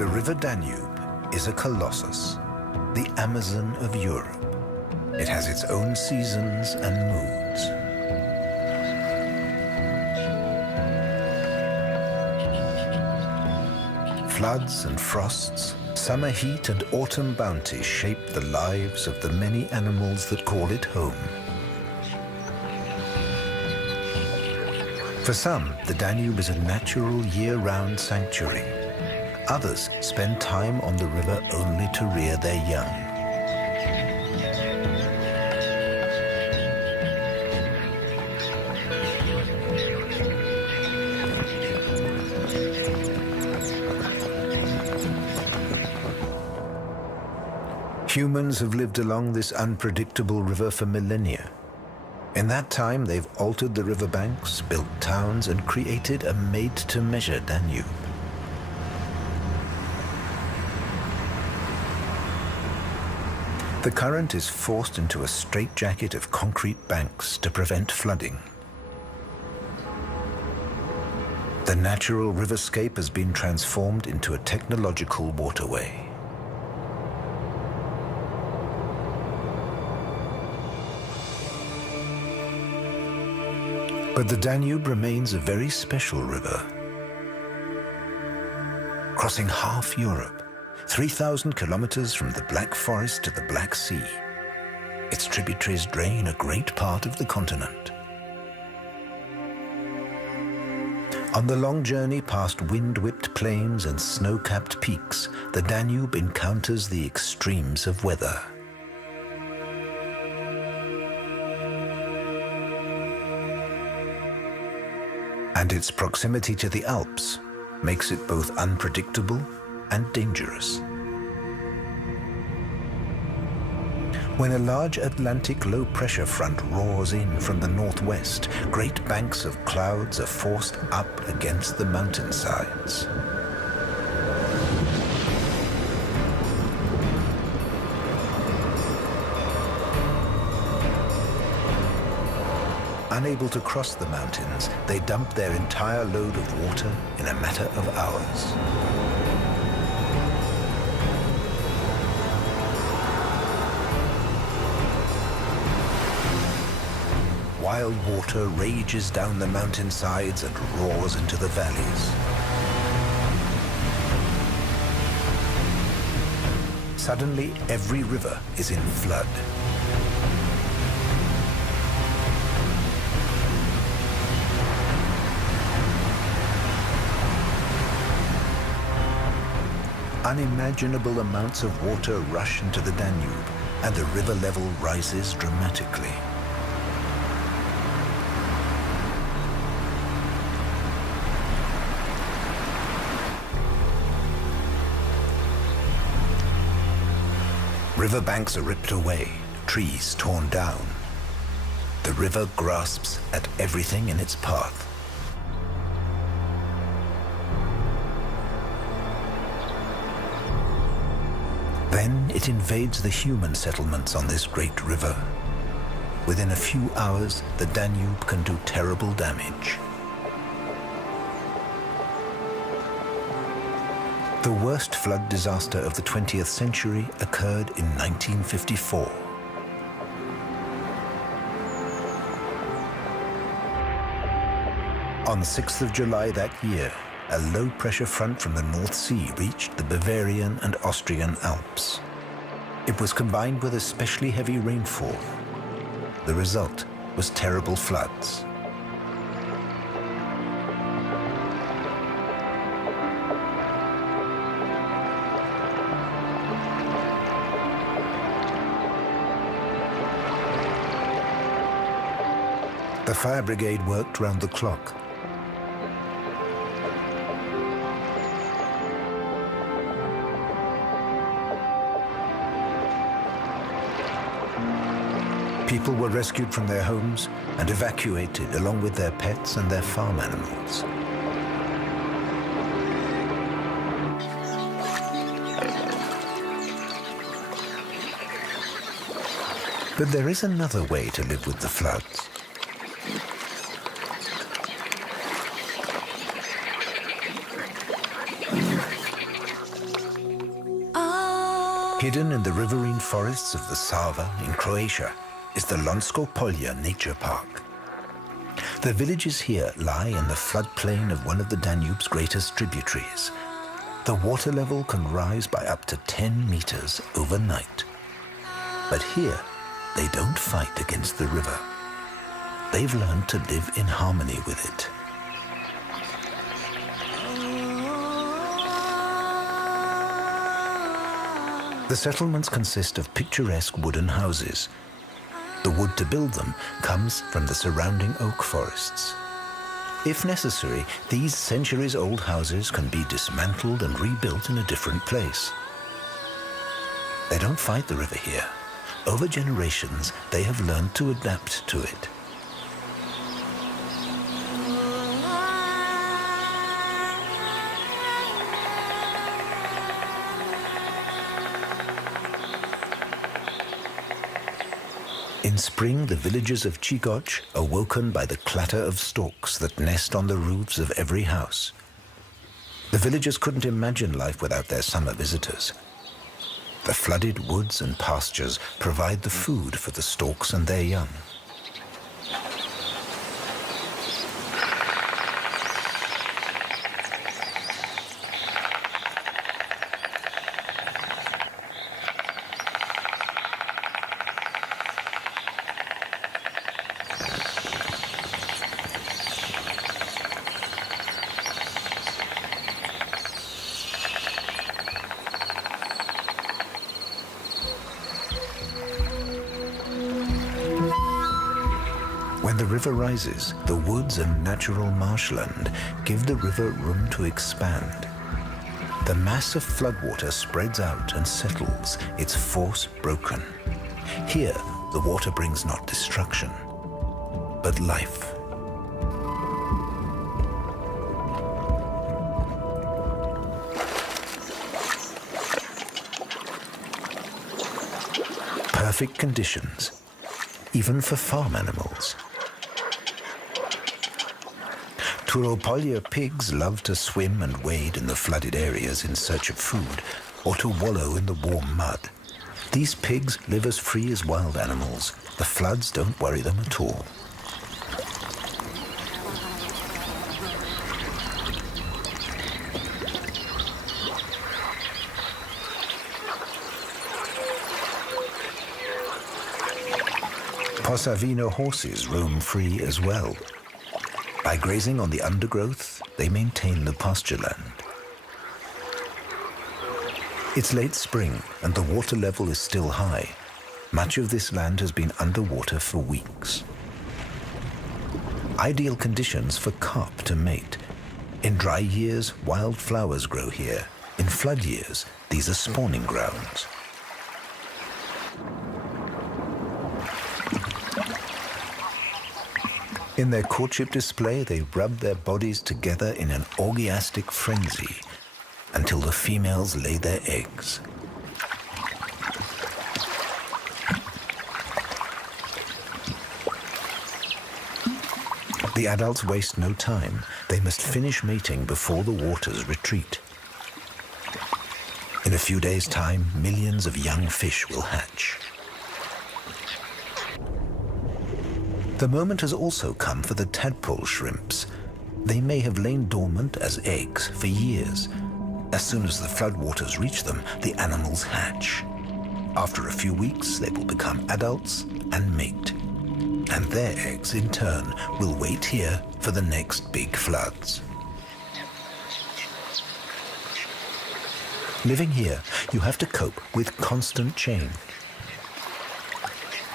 The river Danube is a colossus, the Amazon of Europe. It has its own seasons and moods. Floods and frosts, summer heat and autumn bounty shape the lives of the many animals that call it home. For some, the Danube is a natural year-round sanctuary. Others spend time on the river only to rear their young. Humans have lived along this unpredictable river for millennia. In that time, they've altered the riverbanks, built towns, and created a made-to-measure Danube. The current is forced into a straitjacket of concrete banks to prevent flooding. The natural riverscape has been transformed into a technological waterway. But the Danube remains a very special river. Crossing half Europe, 3,000 kilometers from the Black Forest to the Black Sea, its tributaries drain a great part of the continent. On the long journey past wind-whipped plains and snow-capped peaks, the Danube encounters the extremes of weather. And its proximity to the Alps makes it both unpredictable and dangerous. When a large Atlantic low-pressure front roars in from the northwest, great banks of clouds are forced up against the mountainsides. Unable to cross the mountains, they dump their entire load of water in a matter of hours. Wild water rages down the mountainsides and roars into the valleys. Suddenly, every river is in flood. Unimaginable amounts of water rush into the Danube, and the river level rises dramatically. Riverbanks are ripped away, trees torn down. The river grasps at everything in its path. Then it invades the human settlements on this great river. Within a few hours, the Danube can do terrible damage. The worst flood disaster of the 20th century occurred in 1954. On 6th of July that year, a low-pressure front from the North Sea reached the Bavarian and Austrian Alps. It was combined with especially heavy rainfall. The result was terrible floods. The fire brigade worked round the clock. People were rescued from their homes and evacuated along with their pets and their farm animals. But there is another way to live with the floods. Hidden in the riverine forests of the Sava in Croatia is the Lonsko Polje Nature Park. The villages here lie in the floodplain of one of the Danube's greatest tributaries. The water level can rise by up to 10 meters overnight. But here, they don't fight against the river. They've learned to live in harmony with it. The settlements consist of picturesque wooden houses. The wood to build them comes from the surrounding oak forests. If necessary, these centuries-old houses can be dismantled and rebuilt in a different place. They don't fight the river here. Over generations, they have learned to adapt to it. In spring, the villagers of Chigoch are woken by the clatter of storks that nest on the roofs of every house. The villagers couldn't imagine life without their summer visitors. The flooded woods and pastures provide the food for the storks and their young. When the river rises, the woods and natural marshland give the river room to expand. The mass of floodwater spreads out and settles, its force broken. Here, the water brings not destruction, but life. Perfect conditions, even for farm animals. Turopolje pigs love to swim and wade in the flooded areas in search of food, or to wallow in the warm mud. These pigs live as free as wild animals. The floods don't worry them at all. Posavino horses roam free as well. By grazing on the undergrowth, they maintain the pasture land. It's late spring and the water level is still high. Much of this land has been underwater for weeks. Ideal conditions for carp to mate. In dry years, wild flowers grow here. In flood years, these are spawning grounds. In their courtship display, they rub their bodies together in an orgiastic frenzy until the females lay their eggs. The adults waste no time. They must finish mating before the waters retreat. In a few days' time, millions of young fish will hatch. The moment has also come for the tadpole shrimps. They may have lain dormant as eggs for years. As soon as the floodwaters reach them, the animals hatch. After a few weeks, they will become adults and mate. And their eggs, in turn, will wait here for the next big floods. Living here, you have to cope with constant change.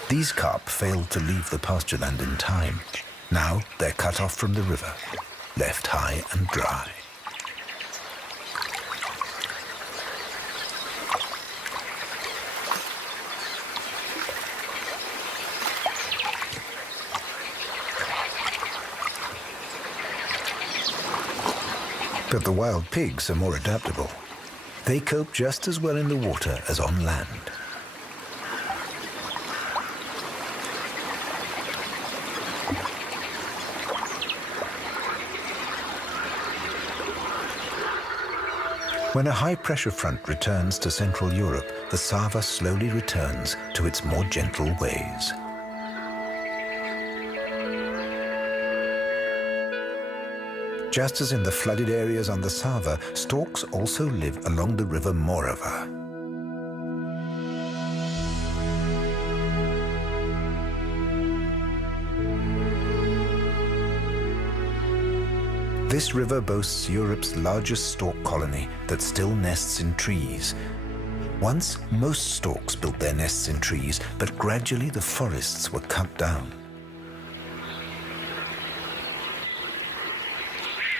These carp failed to leave the pasture land in time. Now they're cut off from the river, left high and dry. But the wild pigs are more adaptable. They cope just as well in the water as on land. When a high-pressure front returns to Central Europe, the Sava slowly returns to its more gentle ways. Just as in the flooded areas on the Sava, storks also live along the river Morava. This river boasts Europe's largest stork colony that still nests in trees. Once, most storks built their nests in trees, but gradually the forests were cut down.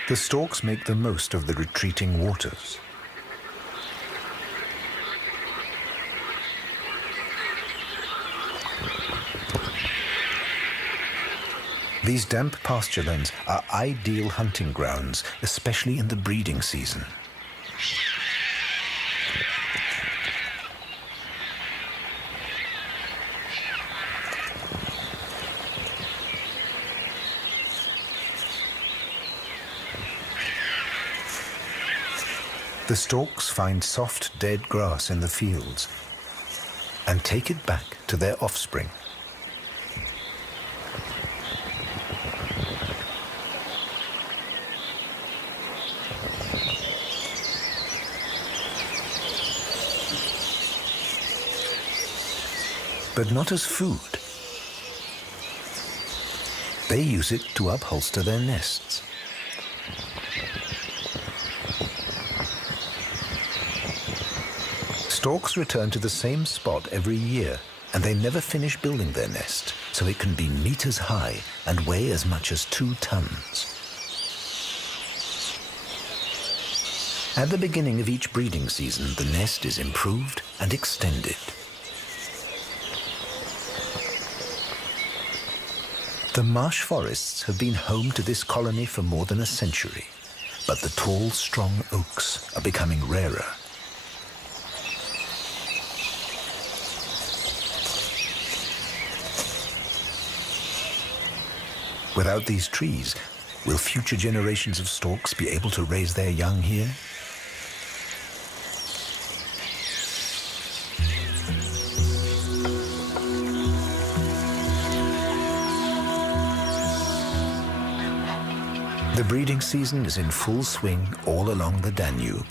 The storks make the most of the retreating waters. These damp pasturelands are ideal hunting grounds, especially in the breeding season. The storks find soft, dead grass in the fields and take it back to their offspring. But not as food. They use it to upholster their nests. Storks return to the same spot every year, and they never finish building their nest, so it can be meters high and weigh as much as 2 tons. At the beginning of each breeding season, the nest is improved and extended. The marsh forests have been home to this colony for more than a century, but the tall, strong oaks are becoming rarer. Without these trees, will future generations of storks be able to raise their young here? The breeding season is in full swing all along the Danube.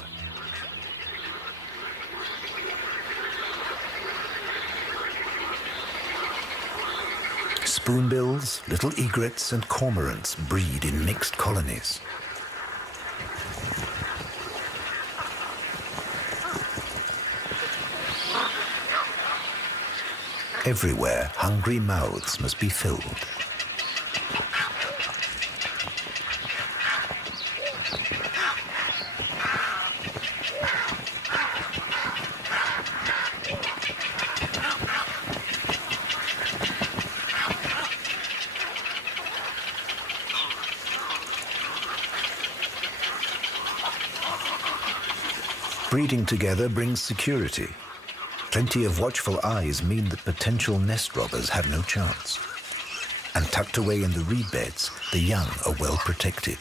Spoonbills, little egrets and cormorants breed in mixed colonies. Everywhere, hungry mouths must be filled. Breeding together brings security. Plenty of watchful eyes mean that potential nest robbers have no chance. And tucked away in the reed beds, the young are well protected.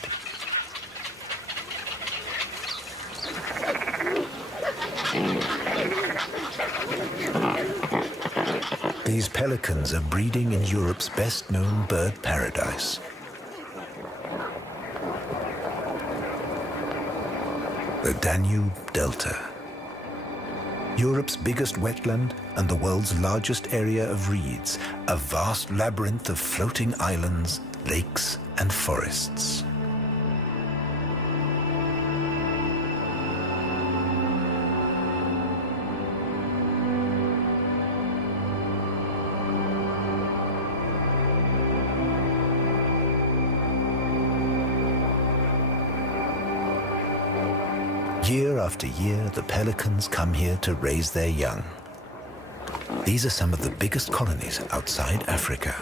These pelicans are breeding in Europe's best-known bird paradise. The Danube Delta. Europe's biggest wetland and the world's largest area of reeds, a vast labyrinth of floating islands, lakes, and forests. Year after year, the pelicans come here to raise their young. These are some of the biggest colonies outside Africa.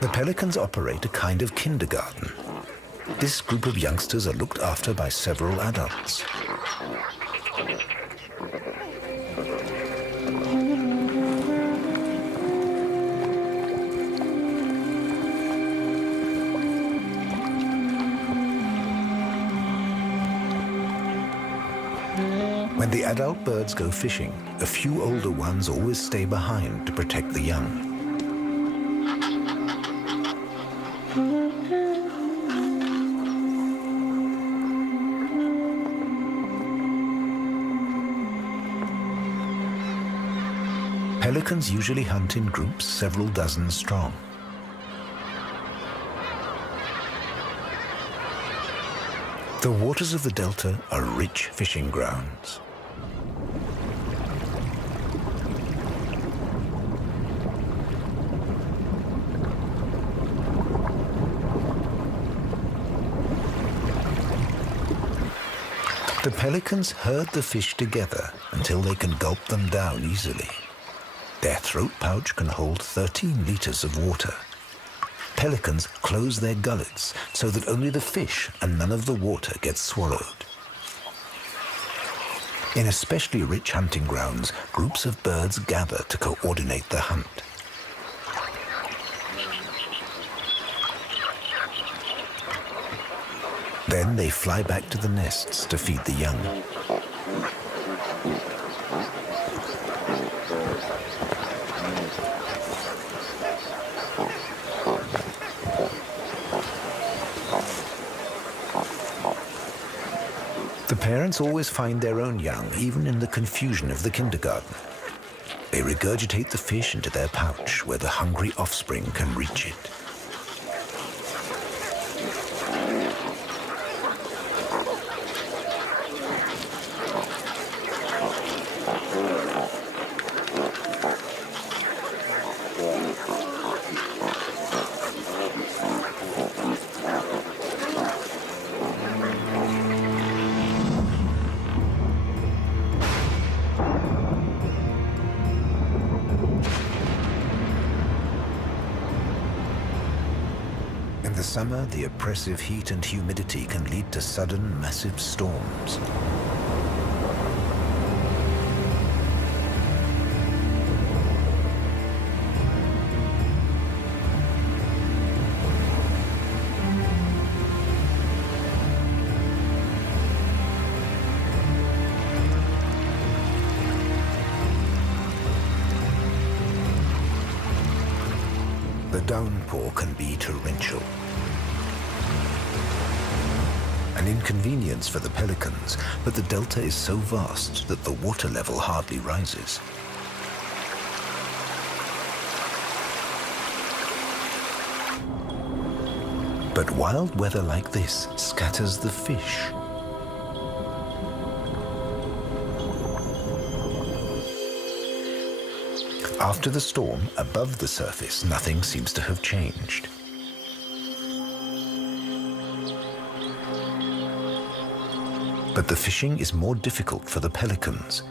The pelicans operate a kind of kindergarten. This group of youngsters are looked after by several adults. When the adult birds go fishing, a few older ones always stay behind to protect the young. Pelicans usually hunt in groups several dozen strong. The waters of the delta are rich fishing grounds. The pelicans herd the fish together until they can gulp them down easily. Their throat pouch can hold 13 liters of water. Pelicans close their gullets so that only the fish and none of the water gets swallowed. In especially rich hunting grounds, groups of birds gather to coordinate the hunt. Then they fly back to the nests to feed the young. The parents always find their own young, even in the confusion of the kindergarten. They regurgitate the fish into their pouch, where the hungry offspring can reach it. In the summer, the oppressive heat and humidity can lead to sudden, massive storms. The downpour can be torrential. An inconvenience for the pelicans, but the delta is so vast that the water level hardly rises. But wild weather like this scatters the fish. After the storm, above the surface, nothing seems to have changed. But the fishing is more difficult for the pelicans.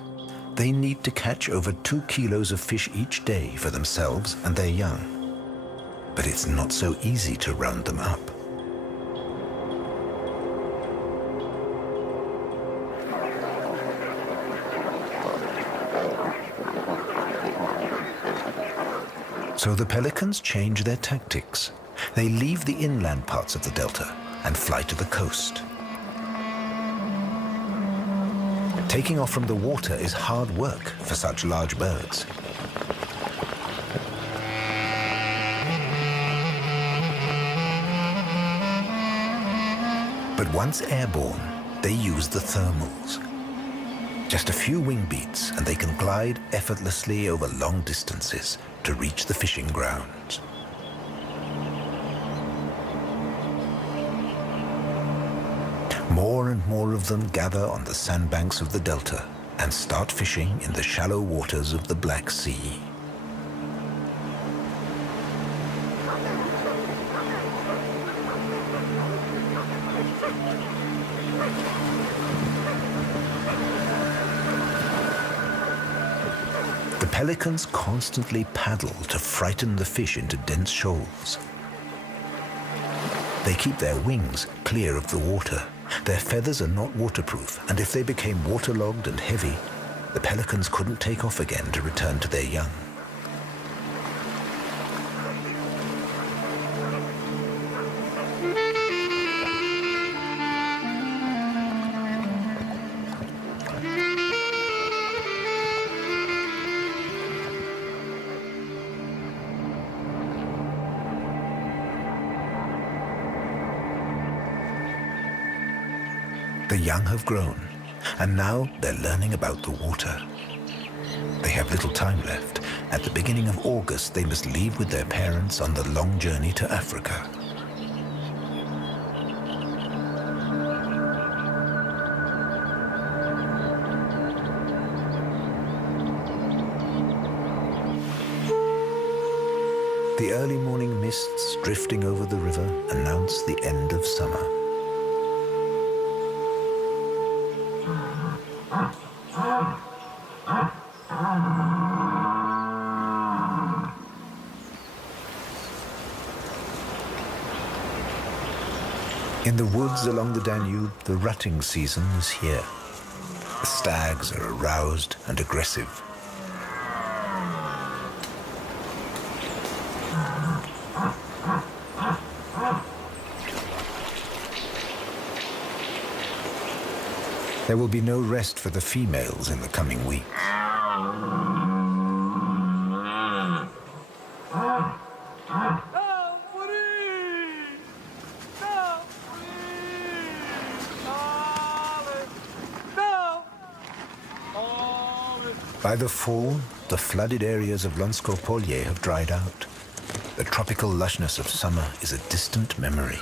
They need to catch over 2 kilos of fish each day for themselves and their young. But it's not so easy to round them up. So the pelicans change their tactics. They leave the inland parts of the delta and fly to the coast. Taking off from the water is hard work for such large birds. But once airborne, they use the thermals. Just a few wing beats and they can glide effortlessly over long distances to reach the fishing grounds. More and more of them gather on the sandbanks of the delta and start fishing in the shallow waters of the Black Sea. The pelicans constantly paddle to frighten the fish into dense shoals. They keep their wings clear of the water. Their feathers are not waterproof, and if they became waterlogged and heavy, the pelicans couldn't take off again to return to their young. The young have grown, and now they're learning about the water. They have little time left. At the beginning of August, they must leave with their parents on the long journey to Africa. The early morning mists drifting over the river announce the end of summer. In the woods along the Danube, the rutting season is here. The stags are aroused and aggressive. There will be no rest for the females in the coming weeks. By the fall, the flooded areas of Lonsko-Polje have dried out. The tropical lushness of summer is a distant memory.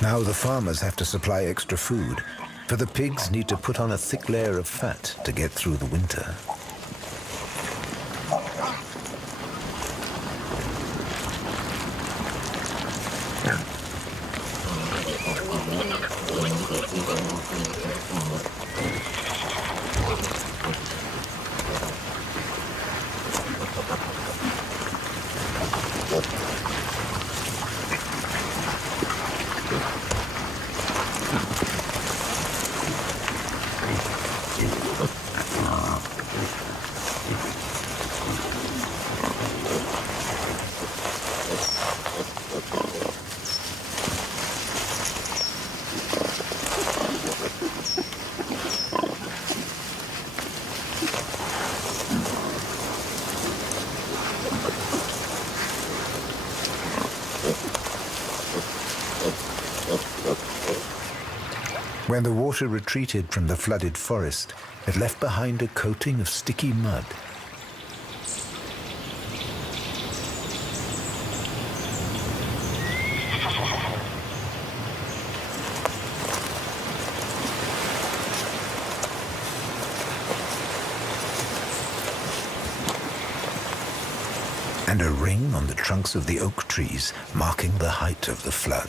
Now the farmers have to supply extra food, for the pigs need to put on a thick layer of fat to get through the winter. When the water retreated from the flooded forest, it left behind a coating of sticky mud. And a ring on the trunks of the oak trees, marking the height of the flood.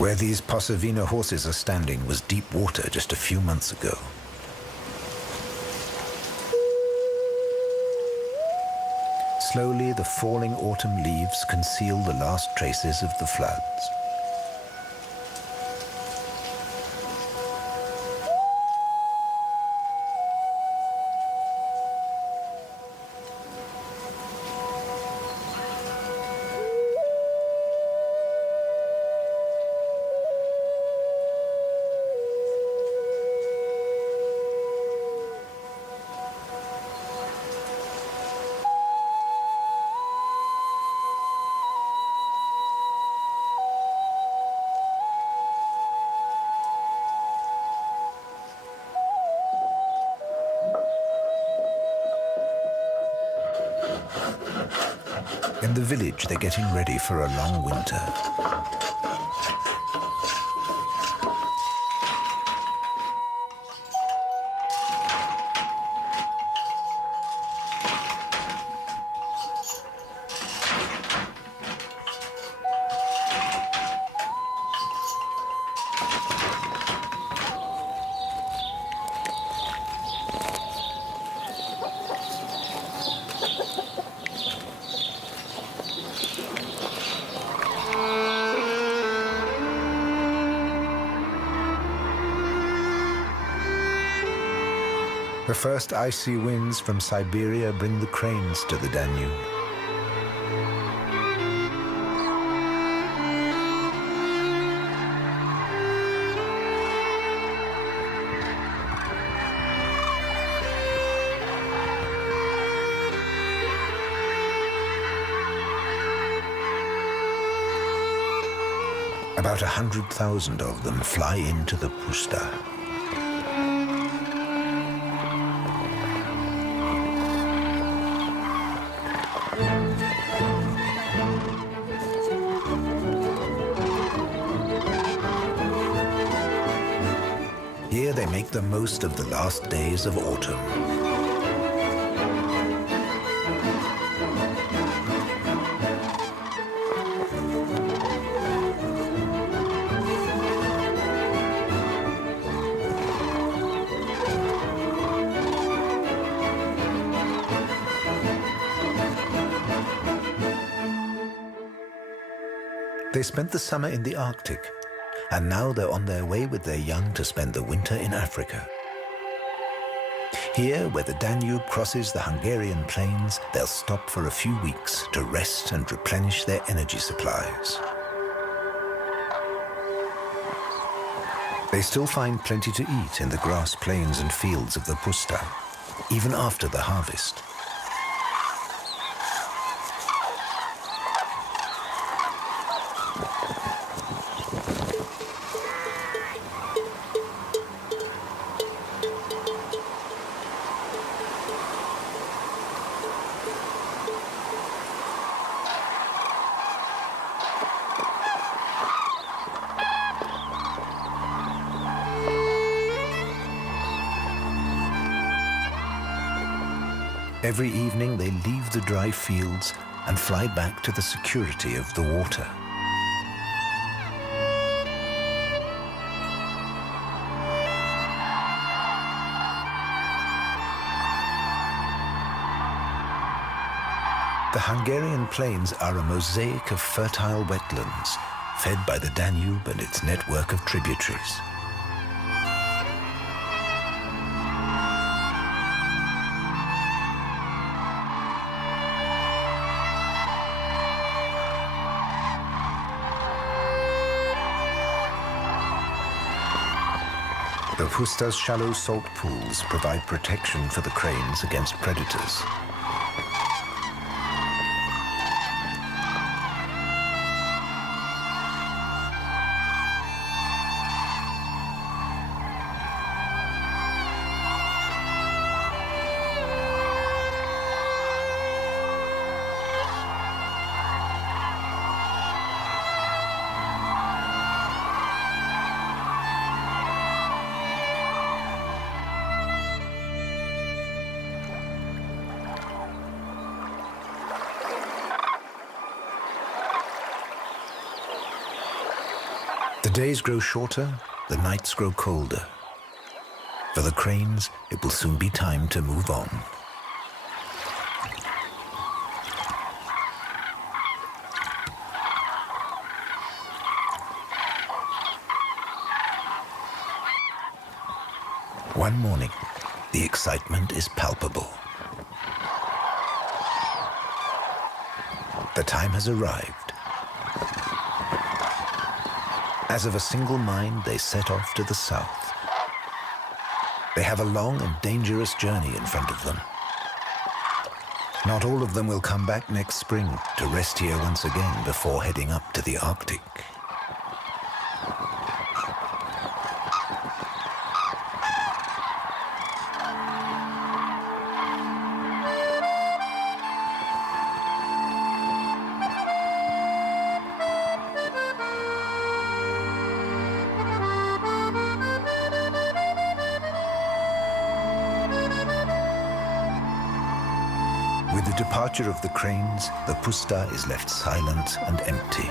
Where these Posavina horses are standing was deep water just a few months ago. Slowly, the falling autumn leaves conceal the last traces of the floods. In the village, they're getting ready for a long winter. The first icy winds from Siberia bring the cranes to the Danube. About 100,000 of them fly into the puszta. Here they make the most of the last days of autumn. They spent the summer in the Arctic, and now they're on their way with their young to spend the winter in Africa. Here, where the Danube crosses the Hungarian plains, they'll stop for a few weeks to rest and replenish their energy supplies. They still find plenty to eat in the grass plains and fields of the puszta, even after the harvest. Every evening they leave the dry fields and fly back to the security of the water. The Hungarian plains are a mosaic of fertile wetlands, fed by the Danube and its network of tributaries. The puszta's shallow salt pools provide protection for the cranes against predators. The days grow shorter, the nights grow colder. For the cranes, it will soon be time to move on. One morning, the excitement is palpable. The time has arrived. As of a single mind, they set off to the south. They have a long and dangerous journey in front of them. Not all of them will come back next spring to rest here once again before heading up to the Arctic. With the departure of the cranes, the puszta is left silent and empty.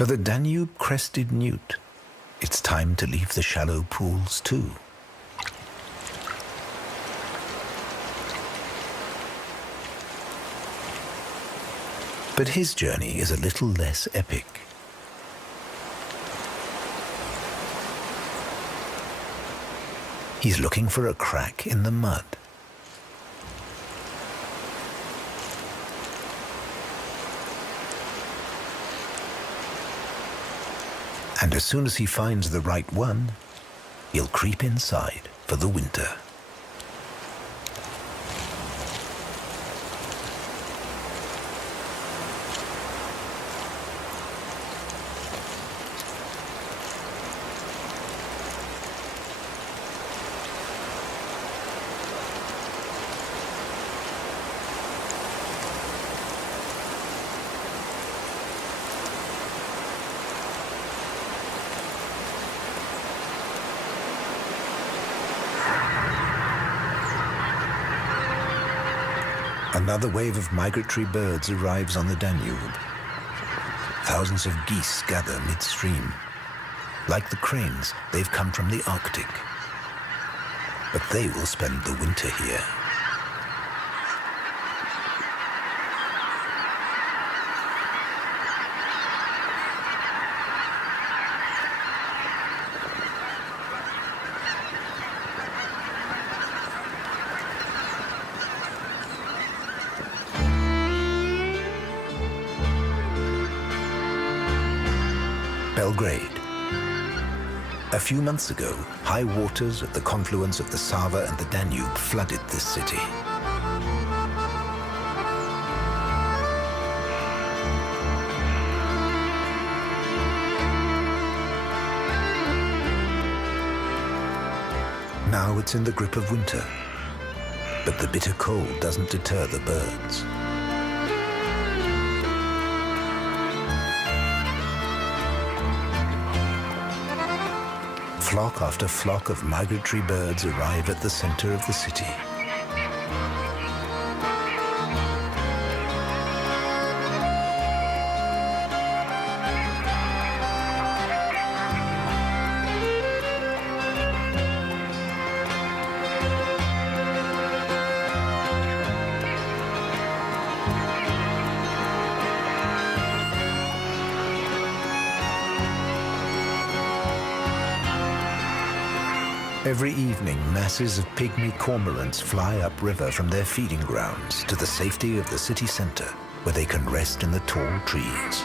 For the Danube-crested newt, it's time to leave the shallow pools too. But his journey is a little less epic. He's looking for a crack in the mud. And as soon as he finds the right one, he'll creep inside for the winter. Another wave of migratory birds arrives on the Danube. Thousands of geese gather midstream. Like the cranes, they've come from the Arctic. But they will spend the winter here. Belgrade. A few months ago, high waters at the confluence of the Sava and the Danube flooded this city. Now it's in the grip of winter, but the bitter cold doesn't deter the birds. Flock after flock of migratory birds arrive at the center of the city. Every evening, masses of pygmy cormorants fly upriver from their feeding grounds to the safety of the city center, where they can rest in the tall trees.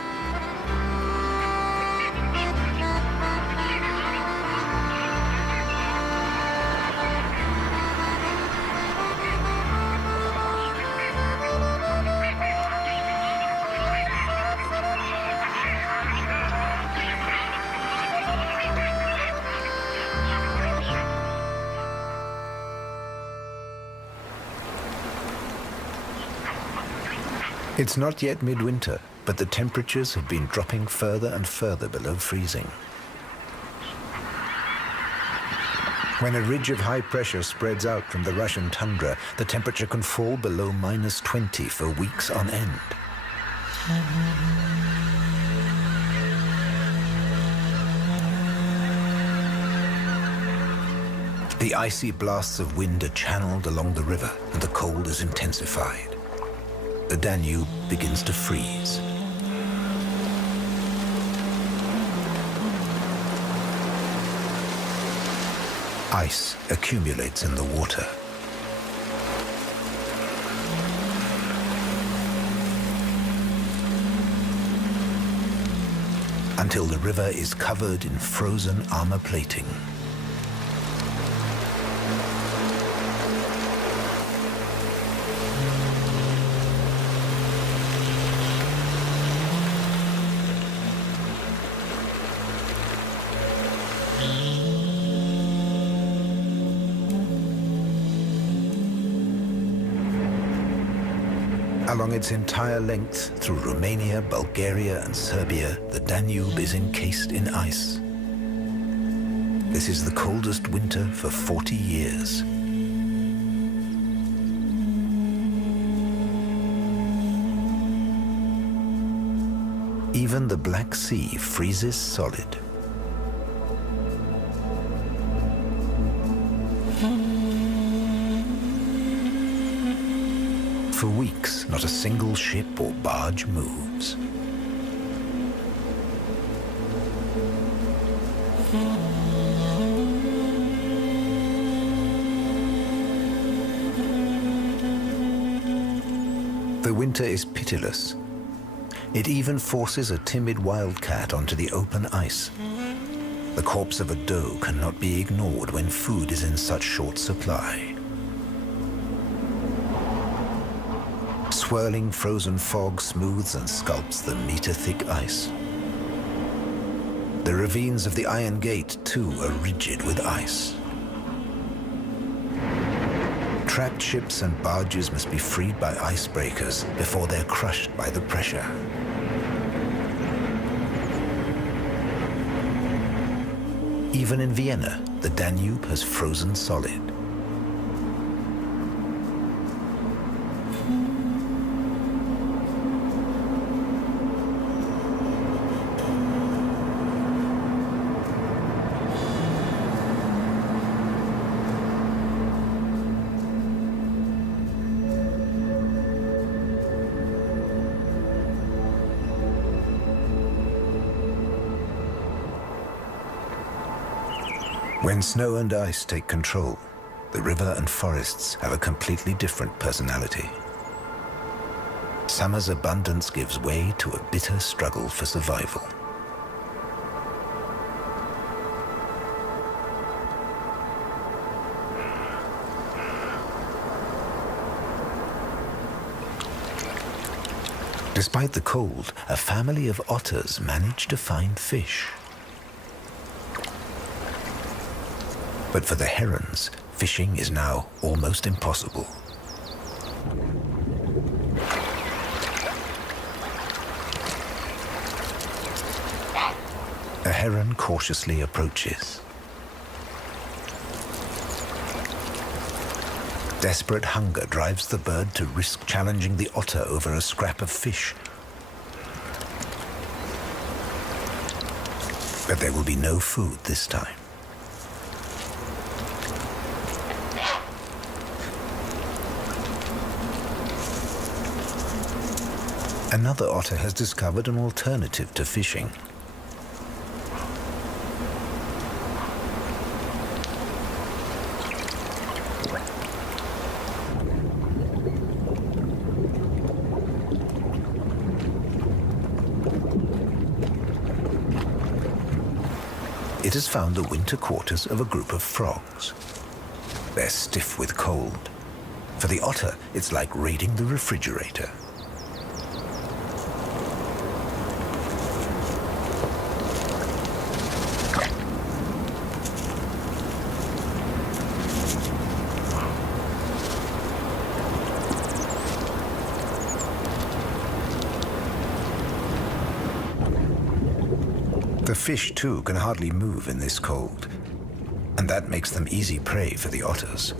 It's not yet midwinter, but the temperatures have been dropping further and further below freezing. When a ridge of high pressure spreads out from the Russian tundra, the temperature can fall below -20 for weeks on end. The icy blasts of wind are channeled along the river, and the cold is intensified. The Danube begins to freeze. Ice accumulates in the water. Until the river is covered in frozen armor plating. Along its entire length, through Romania, Bulgaria, and Serbia, the Danube is encased in ice. This is the coldest winter for 40 years. Even the Black Sea freezes solid. For weeks, not a single ship or barge moves. The winter is pitiless. It even forces a timid wildcat onto the open ice. The corpse of a doe cannot be ignored when food is in such short supply. Swirling frozen fog smooths and sculpts the meter-thick ice. The ravines of the Iron Gate, too, are rigid with ice. Trapped ships and barges must be freed by icebreakers before they're crushed by the pressure. Even in Vienna, the Danube has frozen solid. When snow and ice take control, the river and forests have a completely different personality. Summer's abundance gives way to a bitter struggle for survival. Despite the cold, a family of otters managed to find fish. But for the herons, fishing is now almost impossible. A heron cautiously approaches. Desperate hunger drives the bird to risk challenging the otter over a scrap of fish. But there will be no food this time. Another otter has discovered an alternative to fishing. It has found the winter quarters of a group of frogs. They're stiff with cold. For the otter, it's like raiding the refrigerator. The fish, too, can hardly move in this cold, and that makes them easy prey for the otters.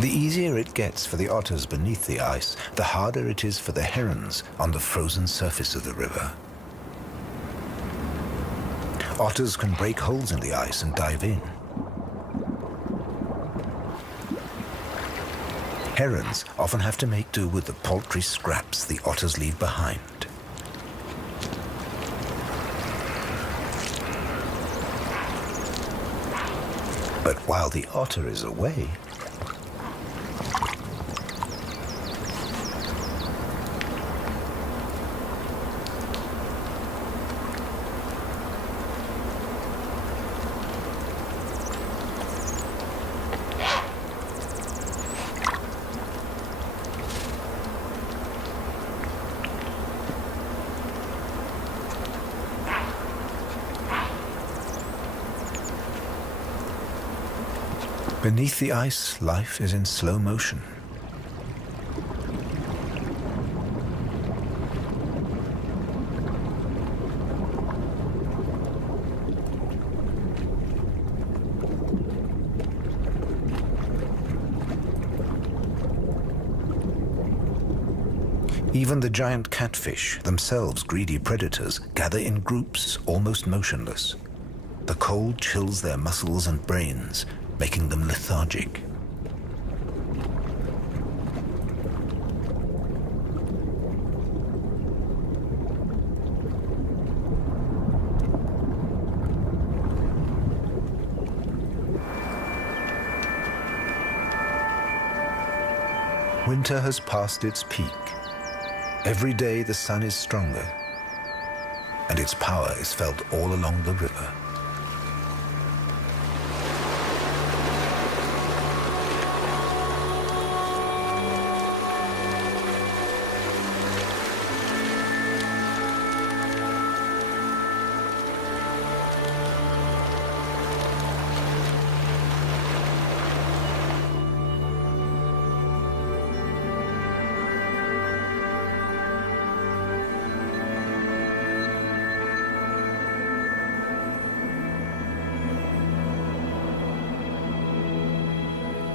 The easier it gets for the otters beneath the ice, the harder it is for the herons on the frozen surface of the river. Otters can break holes in the ice and dive in. Herons often have to make do with the paltry scraps the otters leave behind. But while the otter is away, beneath the ice, life is in slow motion. Even the giant catfish, themselves greedy predators, gather in groups, almost motionless. The cold chills their muscles and brains, making them lethargic. Winter has passed its peak. Every day the sun is stronger, and its power is felt all along the river.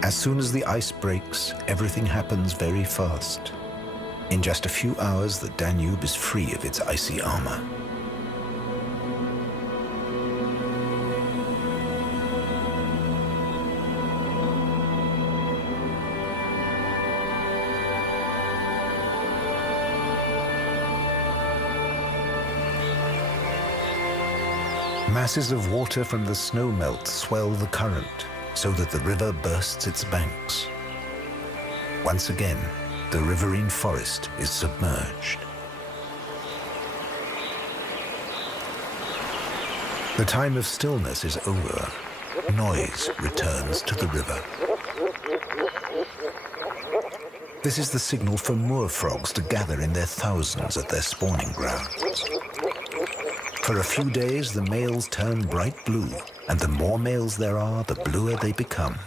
As soon as the ice breaks, everything happens very fast. In just a few hours, the Danube is free of its icy armor. Masses of water from the snowmelt swell the current, so that the river bursts its banks. Once again, the riverine forest is submerged. The time of stillness is over. Noise returns to the river. This is the signal for moor frogs to gather in their thousands at their spawning grounds. For a few days, the males turn bright blue, and the more males there are, the bluer they become.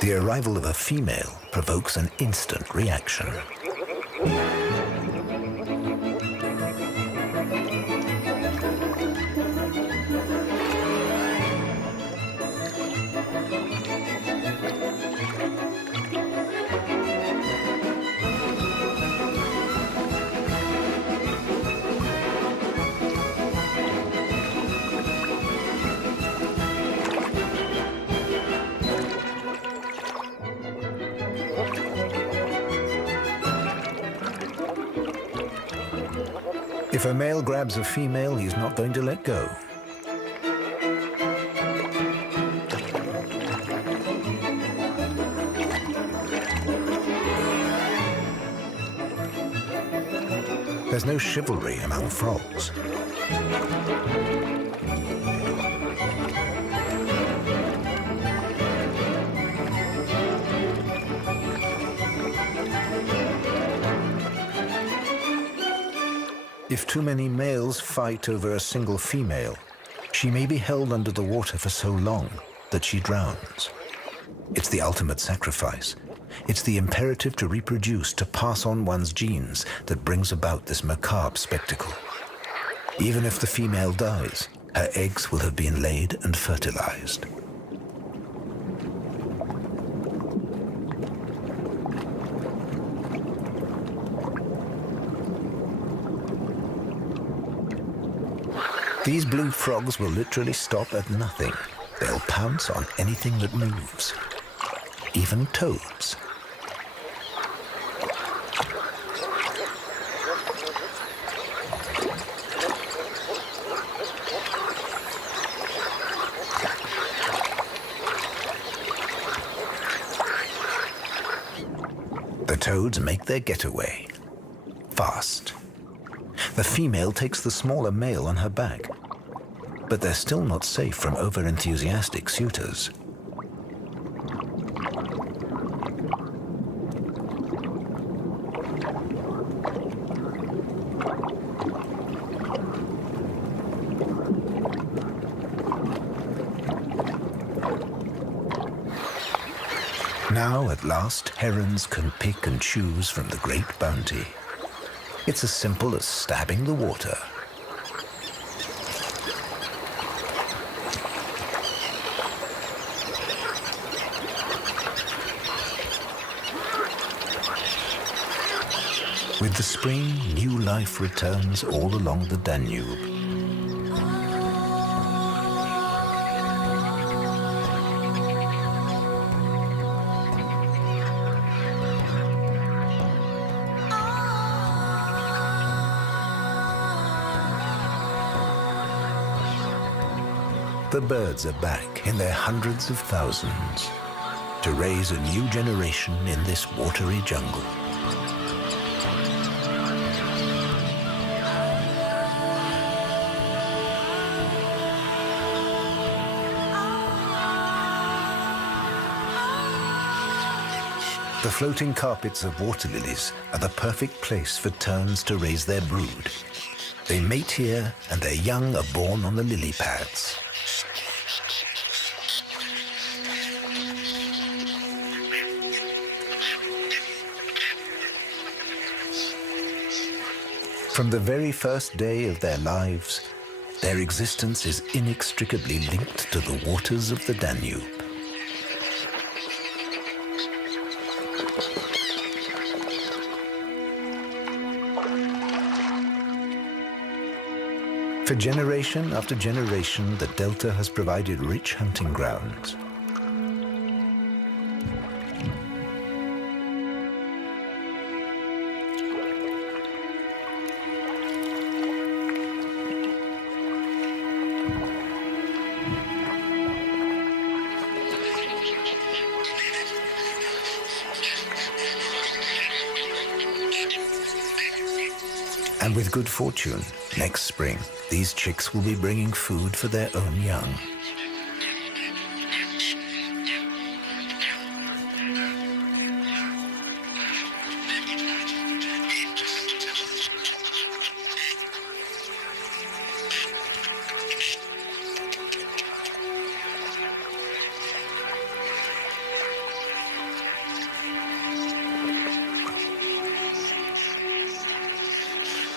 The arrival of a female provokes an instant reaction. If a male grabs a female, he's not going to let go. There's no chivalry among frogs. If too many males fight over a single female, she may be held under the water for so long that she drowns. It's the ultimate sacrifice. It's the imperative to reproduce, to pass on one's genes, that brings about this macabre spectacle. Even if the female dies, her eggs will have been laid and fertilized. These blue frogs will literally stop at nothing. They'll pounce on anything that moves, even toads. The toads make their getaway. Fast. The female takes the smaller male on her back, but they're still not safe from over-enthusiastic suitors. Now, at last, herons can pick and choose from the great bounty. It's as simple as stabbing the water. With the spring, new life returns all along the Danube. The birds are back in their hundreds of thousands to raise a new generation in this watery jungle. The floating carpets of water lilies are the perfect place for terns to raise their brood. They mate here and their young are born on the lily pads. From the very first day of their lives, their existence is inextricably linked to the waters of the Danube. For generation after generation, the delta has provided rich hunting grounds. And with good fortune, next spring, these chicks will be bringing food for their own young.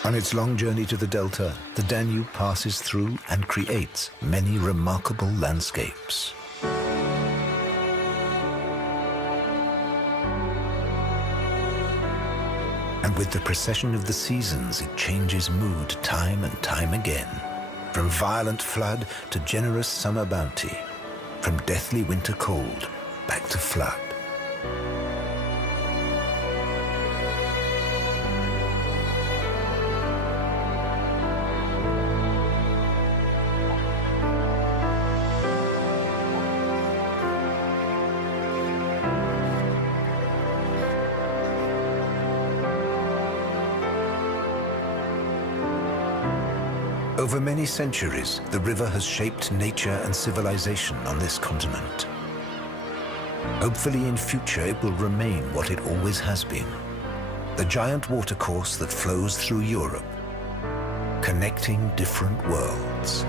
On its long journey to the delta, the Danube passes through and creates many remarkable landscapes. And with the procession of the seasons, it changes mood time and time again. From violent flood to generous summer bounty, from deathly winter cold back to flood. Over many centuries, the river has shaped nature and civilization on this continent. Hopefully in future it will remain what it always has been, the giant watercourse that flows through Europe, connecting different worlds.